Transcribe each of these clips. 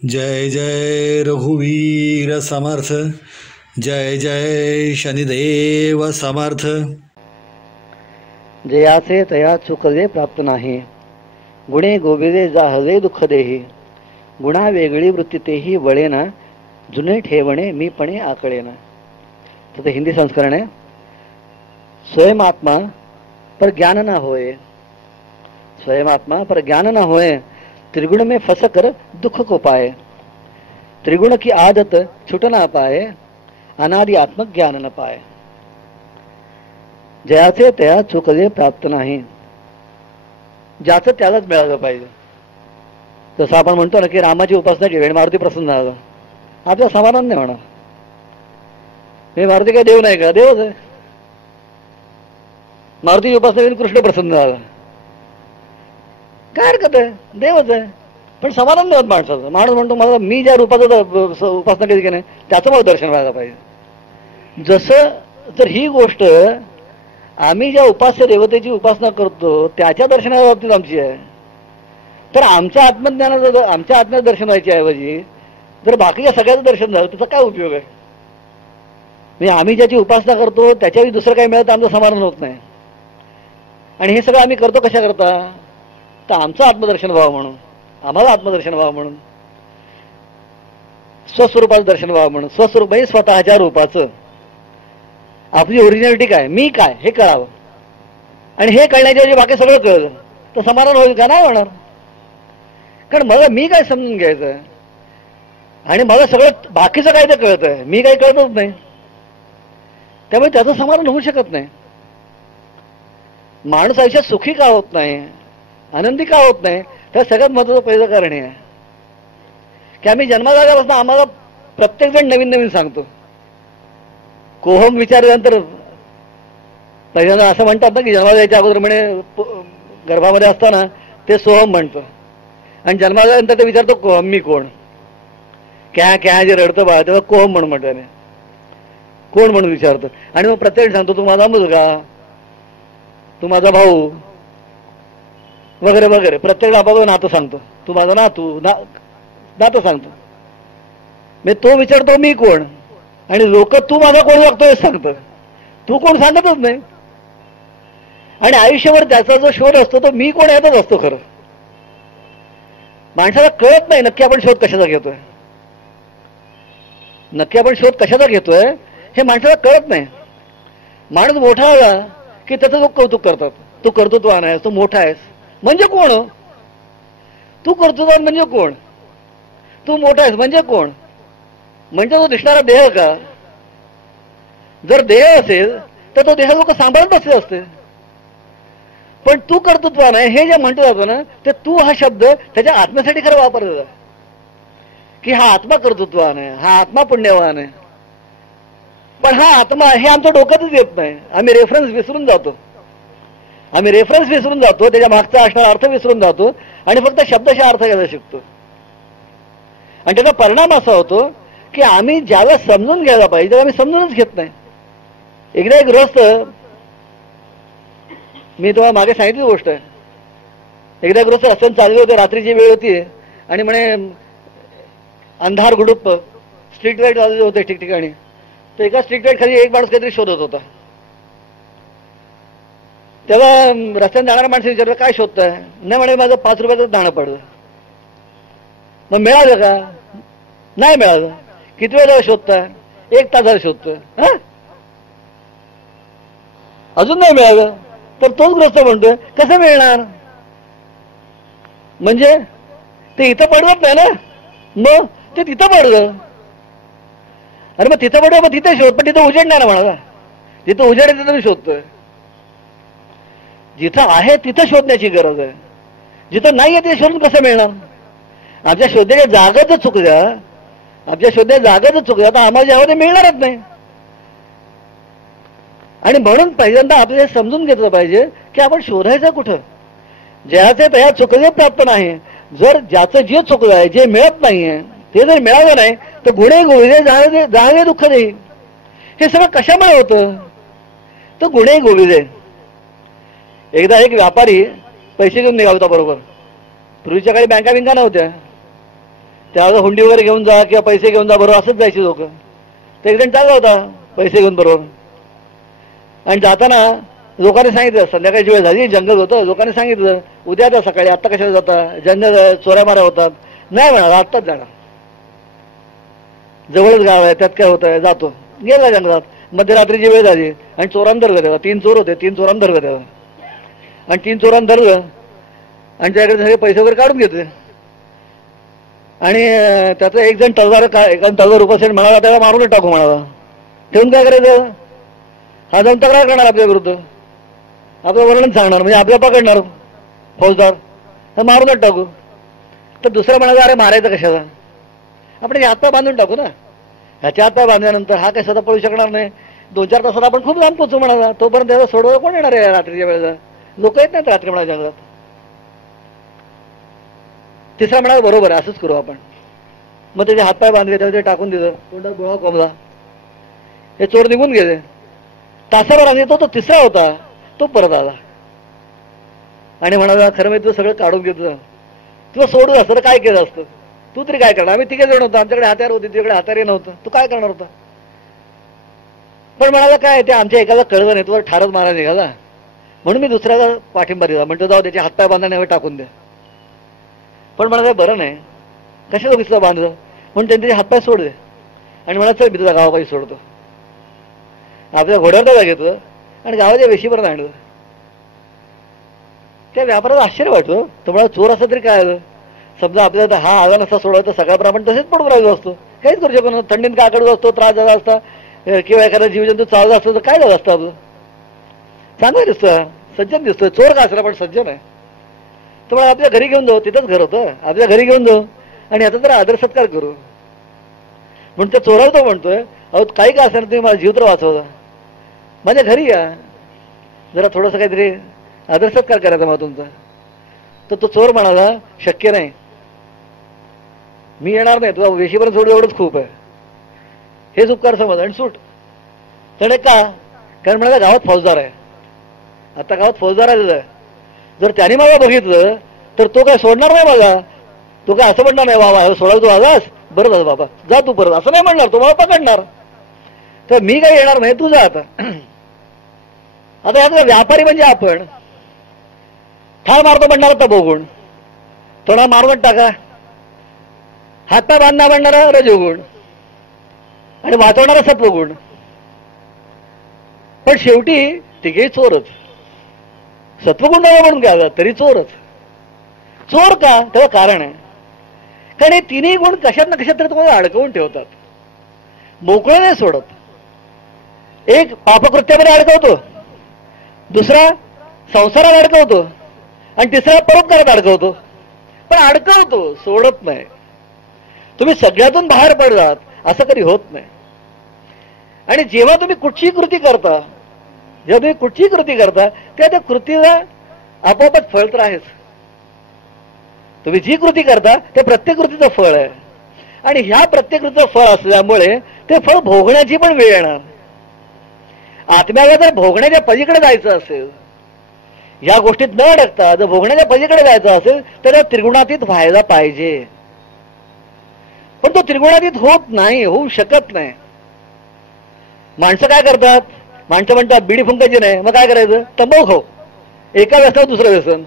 जय जय रघुवीर समर्थ. जय जय शनिदेव समर्थ. जयाचे तया चुकले प्राप्त नाही, गुणे गोविदे जाहले दुःख देही. गुणा वेगळी वृत्ती तेही वळेना, जुने ठेवणे मीपणे आकळेना. तर ते हिंदी संस्करण आहे. स्वयं आत्मा पर ज्ञान ना होए, स्वयं आत्मा पर ज्ञान ना होए, त्रिगुण में फंस कर दुख को पाए. त्रिगुण की आदत छूट ना पाए, अनादि आत्मज्ञान न पाए. जयाचे त्या चुकले प्राप्त नाही, ज्याचं त्यालाच मिळालं पाहिजे. जसं आपण म्हणतो ना की रामाची उपासना केली आणि मारुती प्रसन्न झाला, आपलं समाधान नाही होणार. हे मारुती काय देव नाही का? देवच आहे. मारुतीची उपासना केली, कृष्ण प्रसन्न झाला, काय हरकत आहे? देवच आहे. पण समाधान नाही होत माणसाचं. माणूस म्हणतो मला मी ज्या रूपाचं उपासना केली की नाही त्याचं मला दर्शन व्हायला पाहिजे. जसं तर ही गोष्ट आम्ही ज्या उपास्य देवतेची उपासना करतो त्याच्या दर्शनाच्या बाबतीत आमची आहे. तर आमच्या आत्म्याचं दर्शन व्हायच्या ऐवजी जर बाकीच्या सगळ्याचं दर्शन झालं त्याचा काय उपयोग आहे? म्हणजे आम्ही ज्याची उपासना करतो त्याच्यावेळी दुसरं काही मिळतं आमचं समाधान होत नाही. आणि हे सगळं आम्ही करतो कशा करता? तर आमचं आत्मदर्शन व्हावं म्हणून, आम्हाला आत्मदर्शन व्हावं म्हणून, स्वस्वरूपाचं दर्शन व्हावं म्हणून. स्वस्वरूप म्हणजे स्वतःच्या रूपाचं, आपली ओरिजिनॅलिटी काय, मी काय हे कळावं. आणि हे कळण्याच्या जे बाकी सगळं कळलं तर समाधान होईल का? नाही होणार. कारण मला मी काय समजून घ्यायचं आणि मला सगळं बाकीचं काय ते कळत आहे, मी काही कळतच नाही. त्यामुळे त्याचं समाधान होऊ शकत नाही. माणूस आयुष्यात सुखी का होत नाही, आनंदी का होत नाही? तर सगळ्यात महत्वाचं पहिलं कारण हे आहे की आम्ही जन्मजागापासून आम्हाला प्रत्येक जण नवीन नवीन सांगतो. कोहम विचारल्यानंतर पहिल्यांदा असं म्हणतात ना की जन्माला यायच्या अगोदर म्हणे गर्भामध्ये असताना ते सोहम म्हणतं आणि जन्माला नंतर ते विचारतो कोहम मी कोण. क्या क्या जे रडतं बाळ तेव्हा कोहम म्हणून म्हणतं, कोण म्हणून विचारतं. आणि मग प्रत्येक सांगतो तू माझा मुलगा, तू माझा भाऊ वगैरे वगैरे. प्रत्येक आपापलं नातं सांगतो. तू माझा नातं सांगतो. मी तो विचारतो मी कोण, आणि लोक तू माझा कोण लागतोय सांगतं. तू कोण सांगतच नाही. आणि आयुष्यभर त्याचा जो शोध असतो तो मी कोण यातच असतो. खरं माणसाला कळत नाही नक्की आपण शोध कशाचा घेतोय, नक्की आपण शोध कशाचा घेतोय हे माणसाला कळत नाही. माणूस मोठा आला की त्याचं लोक कौतुक करतात. तू कर्तृत्वान आहेस, तू मोठा आहेस. म्हणजे कोण? तू कर्तृत्वान म्हणजे कोण? तू मोठा आहेस म्हणजे कोण? म्हणजे तो दिसणारा देह का? जर देह असेल तर तो देह लोक सांभाळत बसले असते. पण तू कर्तृत्वान आहे हे जे म्हणतो जातो ना ते तू हा शब्द त्याच्या आत्म्यासाठी खरं वापरला जातो की हा आत्मा कर्तृत्वान आहे, हा आत्मा पुण्यवान आहे. पण हा आत्मा हे आमच्या डोक्यातच येत नाही. आम्ही रेफरन्स विसरून जातो. त्याच्या मागचा असणारा अर्थ विसरून जातो आणि फक्त शब्दशः अर्थ घ्यायला शिकतो. आणि त्याचा परिणाम असा होतो की आम्ही ज्याला समजून घ्यायला पाहिजे त्याला आम्ही समजूनच घेत नाही. एकदा एक गृहस्थ, मी तुम्हाला मागे सांगितली गोष्ट आहे. एकदा गृहस्थ रस्त्याने चालले होते, रात्रीची वेळ होती आणि म्हणे अंधार गुडूप स्ट्रीट लाईट लावलेले होते ठिकठिकाणी. तर एका स्ट्रीट लाईट खाली एक माणूस काहीतरी शोधत होता. तेव्हा रस्त्याने जाणारा माणसं विचारलं काय शोधताय? नाही म्हणे माझं 5 रुपयाचं दाणं पडलं. मग मिळालं का? नाही मिळालं. किती वेळा शोधताय? 1 तासाला शोधतोय. हा अजून नाही मिळालं. तर तोच ग्रस्त म्हणतोय कसं मिळणार? म्हणजे ते इथं पडवत नाही ना, मग ते तिथं पडलं. अरे मग तिथं पडलं, मग तिथे शोध. पण तिथं उजेड नाही ना म्हणाला. जिथं उजेड आहे तिथं मी शोधतोय. जिथं आहे तिथं शोधण्याची गरज आहे. जिथं नाही आहे ते शोधून कसं मिळणार? आमच्या शोधण्याच्या जागाच चुकल्या, तर आम्हाला ज्यामध्ये मिळणारच नाही. आणि म्हणून पहिल्यांदा आपल्याला समजून घेतलं पाहिजे की आपण शोधायचं कुठं? ज्याचे तया चुकले प्राप्त नाही. जर ज्याचं जे चुकलं आहे, जे मिळत नाहीये ते जर मिळालं नाही तर गुणे गोविदे जाळे दुःख देईल. हे सगळं कशामुळे होतं? तर गुणे गोविदे. एकदा एक व्यापारी पैसे घेऊन निघाला होता बरोबर. पूर्वीच्या काळी बँका नव्हत्या. त्यावेळेला हुंडी वगैरे घेऊन जा किंवा पैसे घेऊन जा, बरोबर असंच जायचे लोक. तर एक जण चालला होता पैसे घेऊन बरोबर, आणि जाताना लोकांनी सांगितलं, संध्याकाळची वेळ झाली, जंगल होतं, लोकांनी सांगितलं उद्या द्या सकाळी, आत्ता कशाला जाता, जंगल चोऱ्या माऱ्या होतात. नाही म्हणाला, आत्ताच जाणार, जवळच गाव आहे, त्यात काय होत आहे, जातो. गेला जंगलात. मध्यरात्रीची वेळ झाली आणि चोरांना धरलं त्याला. 3 चोर होते, 3 चोरांना धरलं त्याला, आणि 3 चोरांना धरलं आणि त्याकडे सगळे पैसे वगैरे काढून घेतले. आणि त्याचं एक जण तलवार उपसेन म्हणाला, त्याला मारूनच टाकू म्हणाला. ठेवून काय करायचं, हा जण तक्रार करणार आपल्या विरुद्ध, आपलं वर्णन सांगणार, म्हणजे आपल्याला पकडणार फौजदार, तर मारूनच टाकू. तर दुसरं म्हणाला, अरे मारायचं कशाला, आपण हातपाय बांधून टाकू ना. ह्याच्या हातपाय बांधल्यानंतर हा काय सदा पळू शकणार नाही, 2-4 तासात आपण खूप लांब पोचू म्हणाला. तोपर्यंत त्याला सोडवायला कोण येणार आहे रात्रीच्या वेळेला, लोक येत नाहीत रात्री म्हणा जंगलात. तिसरा म्हणाला, बरोबर आहे, असंच करू आपण. मग त्याचे हातपाय बांधले, त्याला ते टाकून दिलं, तोंडात गोळा कोंबला. हे चोर निघून गेले. तासाभर आणि तो तिसरा होता, तो परत आला आणि म्हणाला, खरं मी तुझं सगळं काढून घेतलं, तुला सोडून असतं तर काय केलं असतं, तू तरी काय करणार, आम्ही 3 जण होतो, आमच्याकडे हत्यार होते, तुझ्याकडे हत्यारही नव्हतं, तू काय करणार होता. पण म्हणाला, काय ते आमच्या एकाला कळलं नाही, तुला ठारच मारा निघाला, म्हणून मी दुसऱ्याला पाठिंबा दिला, म्हणतो जाऊ त्याचे हातपाय बांधण्याने टाकून द्या. पण म्हणाला, बरं नाही, कशाला विसला बांधलं, म्हणून त्यांनी त्याचे हातपाय सोडले आणि म्हणा, चल मी तुझा गावापाशी सोडतो. आपल्या घोड्यावर त्याला घेतलं आणि गावाच्या वेशीपर्यंत आणलं. त्या व्यापाराला आश्चर्य वाटलं. तर मला चोर असं तरी काय आलं, समजा आपल्याला हा आला नसता सोडला तर सगळ्या आपण तसेच पडून राहिलो असतो, काहीच करू शकतो, थंडीत काय कडू असतो, त्रास झाला असता, किंवा एखादा जीवजंतू चावला असतो तर काय झालं असतं आपलं. चांगलं दिसतं, सज्जन दिसतोय, चोर का असला पण सज्जन आहे. तर मला आपल्या घरी घेऊन जाऊ, तिथंच घर होतं, आपल्या घरी घेऊन जाऊ आणि याचा जरा आदर सत्कार करू. म्हणून त्या चोराला तो म्हणतोय, अहो काही का असेल तुम्ही मला जीव तर वाचवला, माझ्या घरी या, जरा थोडंसं काहीतरी आदर सत्कार करायचा मला तुमचा. तर तो चोर म्हणाला, शक्य नाही, मी येणार नाही, तुला वेशीपर्यंत सोडू एवढंच खूप आहे, हेच उपकार समज आणि सूट. त्याने का, कारण म्हणाला गावात फौजदार आहे, आता गावात फौजदार आलेला आहे, जर त्याने मला बघितलं तर तो काय सोडणार नाही मला, तो काय असं म्हणणार नाही, बाबा सोडायला तू आलास, बरं झालं बाबा जा तू परत, असं नाही म्हणणार, तो मला पकडणार. तर मी काही येणार नाही, तू जा आता. आता याचा व्यापारी म्हणजे आपण ठार मारतो म्हणणार तर बघून थोडा मारवत टाका, हातपाय बांधणार म्हणणारा रजोगुण आणि वाचवणारा सत्वगुण. पण शेवटी तिघेही चोरच, सत्वगुण नाही म्हणून काय तरी चोरच. चोर का, त्याला कारण आहे, कारण हे 3ही गुण कशात ना कशात तरी तुम्हाला अडकवून ठेवतात, मोकळं नाही सोडत. एक पापकृत्यामध्ये अडकवतो, दुसरा संसारात अडकवतो आणि तिसरा परोपकारात अडकवतो. पण अडकवतो, सोडत नाही. तुम्ही सगळ्यातून बाहेर पडलात असं कधी होत नाही. आणि जेव्हा तुम्ही कुठची कृती करता, जेव्हा तुम्ही कुठची कृती करता तेव्हा त्या कृतीला आपोआपच फळ तर आहेच. तुम्ही जी कृती करता ते प्रत्येक कृतीचं फळ आहे आणि ह्या प्रत्येक कृतीचं फळ असल्यामुळे ते फळ भोगण्याची पण वेळ येणार. आत्म्याला जर भोगण्याच्या पलीकडे जायचं असेल, या गोष्टीत न अडकता जर भोगण्याच्या पलीकडे जायचं असेल तर त्रिगुणातीत व्हायला पाहिजे. पण तो त्रिगुणातीत होत नाही, होऊ शकत नाही. माणसं काय करतात, माणसं म्हणतात बिडी फुंकायची नाही, मग काय करायचं, तंबाखू खाऊ, एका व्यसनावर दुसरं व्यसन.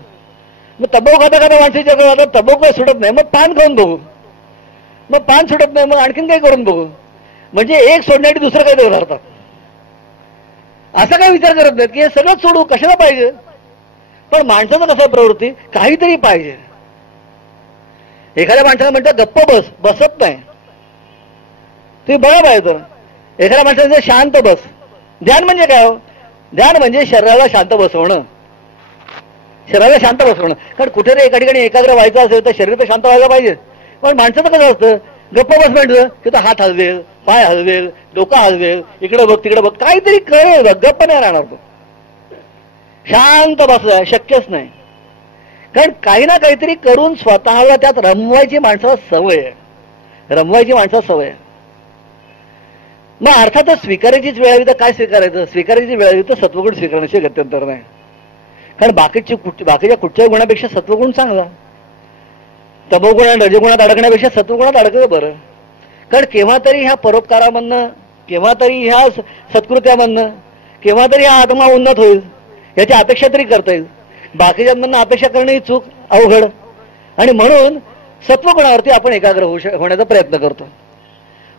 मग तंबाखू खाता खाता माणसाच्या जगात तंबाखू काही सुटत नाही, मग पान खाऊन बघू, मग पान सुटत नाही, मग आणखीन काही करून बघू. म्हणजे एक सोडण्यासाठी दुसरं काही धरतात. असा काय विचार करत नाहीत की हे सगळंच सोडू, कशाला पाहिजे. पण माणसाचं कसं प्रवृत्ती, काहीतरी पाहिजे. एखाद्या माणसाला म्हणतात गप्प बस, बसत नाही. तुम्ही बघा पाहिजे, एखाद्या माणसाला शांत बस. ध्यान म्हणजे काय हो, ध्यान म्हणजे शरीराला शांत बसवणं, शरीराला शांत बसवणं. कारण कुठेतरी एका ठिकाणी एकाग्र व्हायचं असेल तर शरीर तर शांत व्हायला पाहिजे. पण माणसाचं कसं असतं, गप्प बस म्हटलं की तो हात हलवेल, पाय हलवेल, डोकं हलवेल, इकडे बघ तिकडे बघ, काहीतरी कळेल, गप्प नाही राहणार तो. शांत बसलाय शक्यच नाही. कारण काही ना काहीतरी करून स्वतःला त्यात रमवायची माणसाला सवय आहे, रमवायची माणसाला सवय आहे. मग अर्थातच स्वीकारायचीच वेळ हवी तर काय स्वीकारायचं, स्वीकारायची वेळ हवी तर सत्वगुण स्वीकारण्याची गत्यंतर नाही. कारण बाकीच्या कुठच्याही गुणापेक्षा सत्वगुण चांगला. तमोगुण आणि रजगुणात अडकण्यापेक्षा सत्वगुणात अडकलं बरं. कारण केव्हा तरी ह्या परोपकारामधनं, केव्हा तरी ह्या सत्कृत्यामधनं, केव्हा तरी हा आत्मा उन्नत होईल याची अपेक्षा तरी करता येईल. बाकीच्यांमधनं अपेक्षा करणे ही चूक, अवघड. आणि म्हणून सत्वगुणावरती आपण एकाग्र होण्याचा प्रयत्न करतो.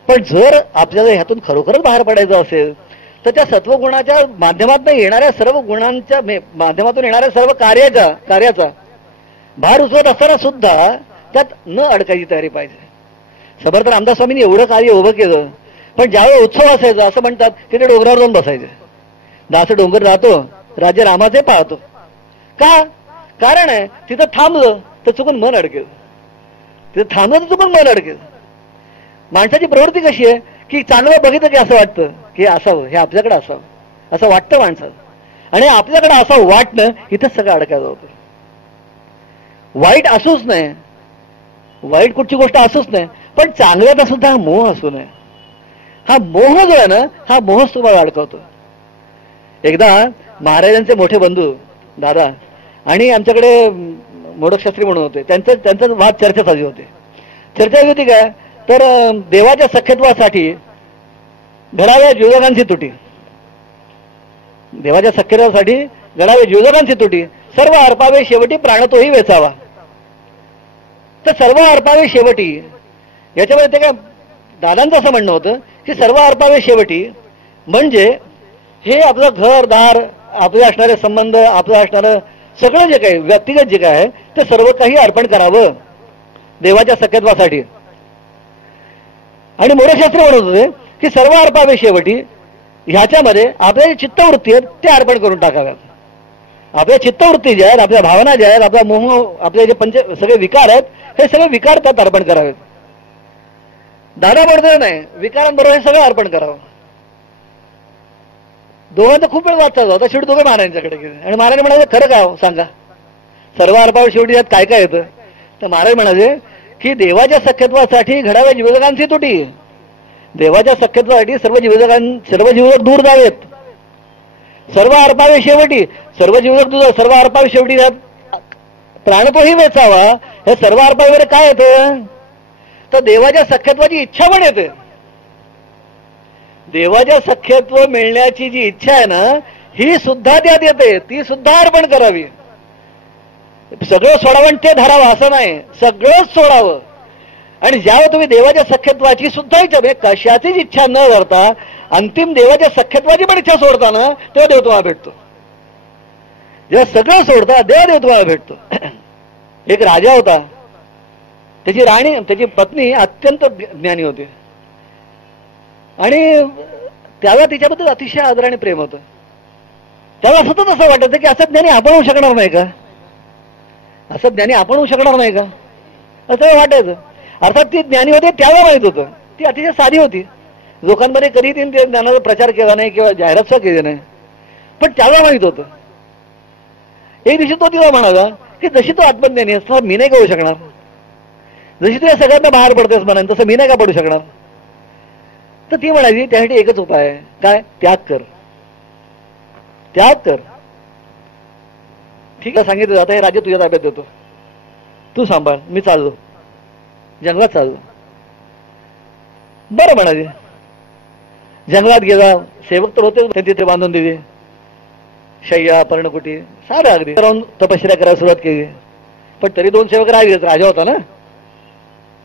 पण जर आपल्याला ह्यातून खरोखरच बाहेर पडायचं असेल तर त्या सत्वगुणाच्या माध्यमातून येणाऱ्या सर्व गुणांच्या माध्यमातून येणाऱ्या सर्व कार्याचा भार उचलत असताना सुद्धा त्यात न अडकायची तयारी पाहिजे. समर्थ रामदास स्वामींनी एवढं कार्य उभं केलं, पण ज्यावेळी उत्सव असायचा असं म्हणतात की ते डोंगरावर जाऊन बसायचे. दास डोंगर जातो, राज्य रामाचे पाहतो. का? कारण आहे तिथं थांबलं तर चुकून मन अडकेल, तिथं थांबलं तर चुकून मन अडकेल. माणसाची प्रवृत्ती कशी आहे की चांगलं बघितलं की असं वाटतं की असावं, हे आपल्याकडे असावं असं वाटतं माणसाला. आणि आपल्याकडे असं वाटणं इथंच सगळं अडकायचं होतं. वाईट असूच नाही, वाईट कुठची गोष्ट असूच नाही, पण चांगल्याचा सुद्धा हा मोह असू नये. हा मोह जो आहे ना, हा मोहच तुम्हाला अडकवतो. एकदा महाराजांचे मोठे बंधू दादा आणि आमच्याकडे मोडक शास्त्री म्हणून होते, त्यांचं वाद चर्चा चालली होती. चर्चा होती काय तर देवाच्या सख्यत्वासाठी घडाव्या जीवजगांची तुटी, देवाच्या सख्यत्वासाठी घडाव्या जीवजगांची तुटी, सर्व अर्पावे शेवटी प्राण तोही वेचावा. तर सर्व अर्पावे शेवटी याच्यामध्ये ते काय दादांचं असं म्हणणं होतं की सर्व अर्पावे शेवटी म्हणजे हे आपलं घरदार, आपले असणारे संबंध, आपलं असणारं सगळं जे काही व्यक्तिगत जे काय आहे ते सर्व काही अर्पण करावं देवाच्या सख्यत्वासाठी. आणि मोरशास्त्री म्हणत होते की सर्व अर्पावे शेवटी ह्याच्यामध्ये आपल्या जे चित्तवृत्ती आहेत ते अर्पण करून टाकाव्यात. आपल्या चित्तवृत्ती ज्या आहेत, आपल्या भावना ज्या आहेत, आपला मोह, आपले जे सगळे विकार आहेत, हे सगळे विकार त्यात अर्पण करावेत. दादा म्हणतो नाही, विकारांबरोबर हे सगळं अर्पण करावं. दोघांचा खूप वेळ वाद चालला होता. शेवटी दोघे महाराजांच्याकडे गेले आणि महाराज म्हणाले खरं काय सांगा, सर्व अर्पावे शेवटी यात काय काय येतं. तर महाराज म्हणाले की देवाच्या सख्यत्वासाठी घडाव्या जीवजगांची तुटी, देवाच्या सख्यत्वासाठी सर्व जीवजग दूर जावेत. सर्व अर्पावे शेवटी, सर्व जीवजग दूर, सर्व अर्पावे शेवटी प्राण तोही वेचावा. हे सर्व अर्पावे काय येतं तर देवाच्या सख्यत्वाची इच्छा पण येते. देवाच्या सख्यत्व मिळण्याची जी इच्छा आहे ना, ही सुद्धा त्यात येते, ती सुद्धा अर्पण करावी. सगळं सोडावं ते धरावं असं नाही, सगळंच सोडावं. आणि ज्यावेळी तुम्ही देवाच्या सख्यत्वाची सुद्धा इच्छा, कशाचीच इच्छा न करता अंतिम देवाच्या सख्यत्वाची पण इच्छा सोडता ना, तेव्हा देव तुम्हाला भेटतो. जेव्हा सगळं सोडता देव तुम्हाला भेटतो. एक राजा होता, त्याची राणी, त्याची पत्नी अत्यंत ज्ञानी होती आणि त्याला तिच्याबद्दल अतिशय आदर आणि प्रेम होतं. त्याला सतत असं वाटायचं की असं ज्ञानी आपण होऊ शकणार नाही का, असं ज्ञानी आपण होऊ शकणार नाही का, असं वाटायचं. अर्थात ती ज्ञानी होते त्याला माहित होतं, ती अतिशय साधी होती, लोकांमध्ये कधी तिने ज्ञानाचा प्रचार केला नाही किंवा जाहिरात सुद्धा केली नाही, पण त्याला माहित होतं. एक दिवशी तो तिला म्हणाला की जशी तू आत्मज्ञानी असतो मी नाही का होऊ शकणार, जशी तू या सगळ्यांना बाहेर पडतेस म्हणाल तसं मी नाही का पडू शकणार. तर ती म्हणाली त्यासाठी एकच उपाय आहे, काय, त्याग कर, त्याग कर. ठीक आहे सांगितलं, आता हे राज्य तुझ्या ताब्यात देतो, तू सांभाळ, मी चाललो जंगलात चाललो. बरं म्हणाले, जंगलात गेला. सेवक तर होते, तिथे बांधून दिले शय्या, पर्णकुटी, सारं अगदी राहून तपश्चर्या करायला सुरुवात केली. पण तरी 2 सेवक राहिलेच, राजा होता ना,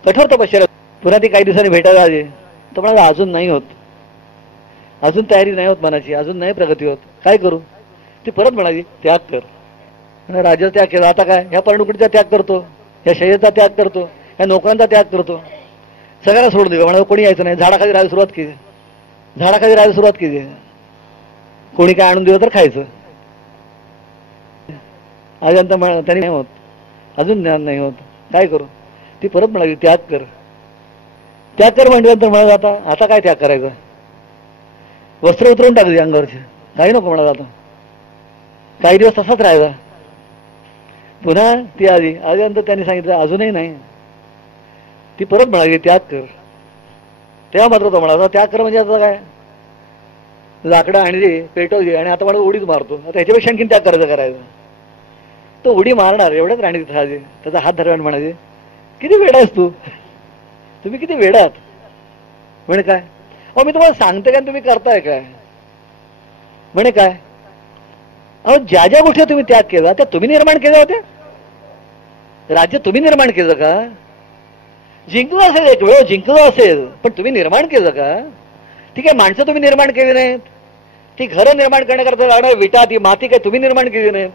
कठोर तपश्चर्या. पुन्हा ती काही दिवसांनी भेटायला आली. तर म्हणाला अजून नाही होत, अजून तयारी नाही होत मनाची, अजून नाही प्रगती होत, काय करू. ती परत म्हणाली त्याग कर. राजाचा त्याग केला, आता काय, ह्या पर्णकुटीचा त्याग करतो, ह्या शय्येचा त्याग करतो, ह्या नोकरांचा त्याग करतो, सगळ्यांना सोडून दिलं. म्हणाला कोणी यायचं नाही. झाडाखाली राहायला सुरुवात केली, झाडाखाली राहायला सुरुवात केली. कोणी काय आणून दिलं तर खायचं. अजून त्यांनी नाही होत, अजून ज्ञान नाही होत, काय करू. ती परत म्हणाली त्याग कर, त्याग कर. म्हटल्यानंतर म्हणाला आता काय त्याग करायचं, वस्त्र उतरवून टाकली अंगावरची, काही नको म्हणाला. आता काही दिवस तसाच राहायचा. पुन्हा ती आल्यानंतर त्यांनी सांगितलं अजूनही नाही. ती परत म्हणाली त्याग कर. तेव्हा मात्र तो म्हणाला त्याग कर म्हणजे आता काय, लाकडं आणली, पेटवली आणि आता मला उडीच मारतो, आता ह्याच्यापेक्षा आणखीन त्याग करायचा. तो उडी मारणार एवढ्याच राणी तिथे आली, त्याचा हात धरला म्हणाले किती वेडा आहेस तू, तुम्ही किती वेडा आहात. म्हणे काय, अहो मी तुम्हाला सांगते काय तुम्ही करताय काय. म्हणे काय, अहो ज्या ज्या गोष्टी तुम्ही त्याग केला त्या तुम्ही निर्माण केल्या होत्या. राज्य तुम्ही निर्माण केलं का. जिंकलं असेल, एक वेळ जिंकलं असेल, पण तुम्ही निर्माण केलं का. ठीक आहे, माणसं तुम्ही निर्माण केली नाहीत, ती घरं निर्माण करण्याकरता लागणार विटा, ती माती काय तुम्ही निर्माण केली नाहीत.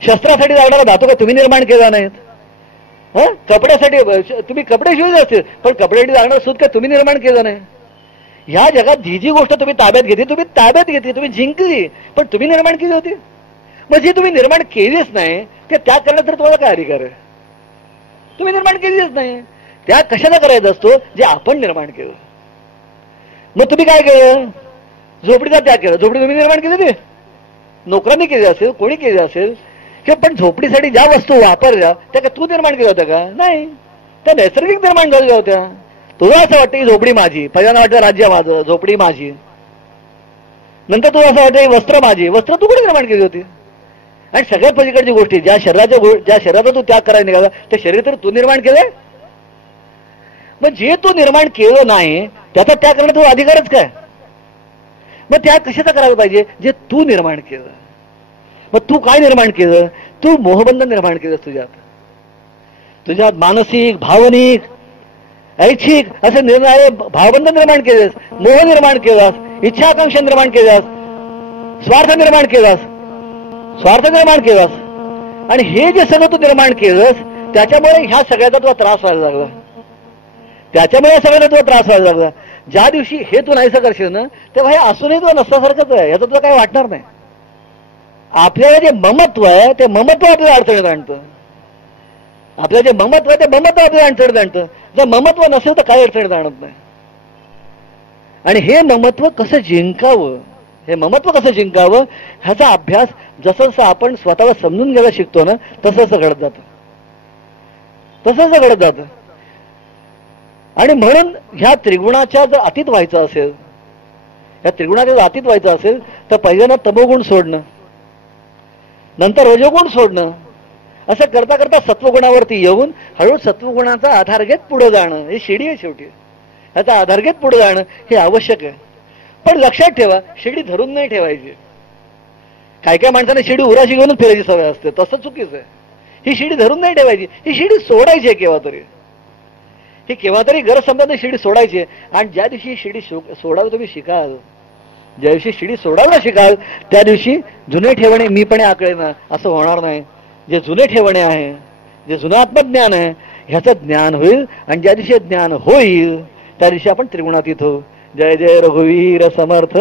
शस्त्रासाठी लागणारा धातू काय तुम्ही निर्माण केला नाहीत. कपड्यासाठी तुम्ही कपडे शिवले असतील, पण कपड्यासाठी लागणार सूत काय तुम्ही निर्माण केलं नाही. ह्या जगात जी जी गोष्ट तुम्ही ताब्यात घेतली, तुम्ही जिंकली, पण तुम्ही निर्माण केली होती. मग जी तुम्ही निर्माण केलीच नाही ते त्याग करण्यात तर तुम्हाला काय अधिकार आहे. तुम्ही निर्माण केलीच नाही, त्याग कशाला करायचा असतो, जे आपण निर्माण केलं. मग तुम्ही काय केलं, झोपडीचा त्याग केला. झोपडी तुम्ही निर्माण केली, ते नोकरांनी केली असेल, कोणी केली असेल, किंवा पण झोपडीसाठी ज्या वस्तू वापरल्या त्या काय तू निर्माण केल्या होत्या का. नाही, त्या नैसर्गिक निर्माण झालेल्या होत्या. तुला असं वाटतं की झोपडी माझी, पहिल्यांदा वाटतं राज्य माझं, झोपडी माझी. नंतर तुला असं वाटतं की वस्त्र माझी, वस्त्र तू कुठे निर्माण केली होती. आणि सगळ्यात पलीकडची गोष्टी, ज्या शरीराचा तू त्याग करायला निघाला ते शरीर तर तू निर्माण केलंय. मग जे तू निर्माण केलं नाही त्याचा त्याग करण्याचा तो अधिकारच काय. मग त्याग कशाचा करायला पाहिजे, जे तू निर्माण केलं. मग तू काय निर्माण केलं, तू मोहबंधन निर्माण केलंस. तुझ्यात मानसिक, भावनिक, ऐच्छिक असे निर्णय भावबंधन निर्माण केलेस, मोह निर्माण केलास, इच्छा आकांक्षा निर्माण केल्यास, स्वार्थ निर्माण केलास. आणि हे जे सगळं तू निर्माण केलंस त्याच्यामुळे ह्या सगळ्याचा तुला त्रास व्हायला लागला. ज्या दिवशी हे तू नाहीसं करशील ना, तेव्हा हे असूनही तुला नसल्यासारखंच आहे, याचं तुला काही वाटणार नाही. आपल्याला जे ममत्व आहे ते ममत्व आपल्याला अडचणीत आणतं. आपल्याला जे ममत्व आहे ते ममत्व आपल्याला अडचणीत आणतं. जर ममत्व नसेल तर काही अडचणीत आणत नाही. आणि हे ममत्व कसं जिंकावं ह्याचा अभ्यास जसं जसं आपण स्वतःला समजून घ्यायला शिकतो ना, तसं घडत जातं. आणि म्हणून ह्या त्रिगुणाच्या जर अतीत व्हायचं असेल तर पहिल्यांदा तमोगुण सोडणं, नंतर रजोगुण सोडणं, असं करता करता सत्वगुणावरती येऊन हळूहळू सत्वगुणाचा आधार घेत पुढे जाणं, ही शिडी आहे. शेवटी ह्याचा आधार घेत पुढे जाणं हे आवश्यक आहे. पण लक्षात ठेवा, शिडी धरून नाही ठेवायची. काय माणसाने शिडी उराशी घेऊनच फिरायची सवय असते, तसं चुकीचं आहे. ही शिडी धरून नाही ठेवायची, ही शिडी सोडायची आहे केव्हा तरी गरज संबंध शिडी सोडायची आहे. आणि ज्या दिवशी शिडी सोडायला तुम्ही शिकाल, त्या दिवशी जुने ठेवणे मीपणे आकळे ना असं होणार नाही. जे जुने ठेवणे आहे, जे जुनं आत्मज्ञान आहे, ह्याचं ज्ञान होईल. आणि ज्या दिवशी ज्ञान होईल त्या दिवशी आपण त्रिगुणातीत होऊ. जय जय रघुवीर समर्थ.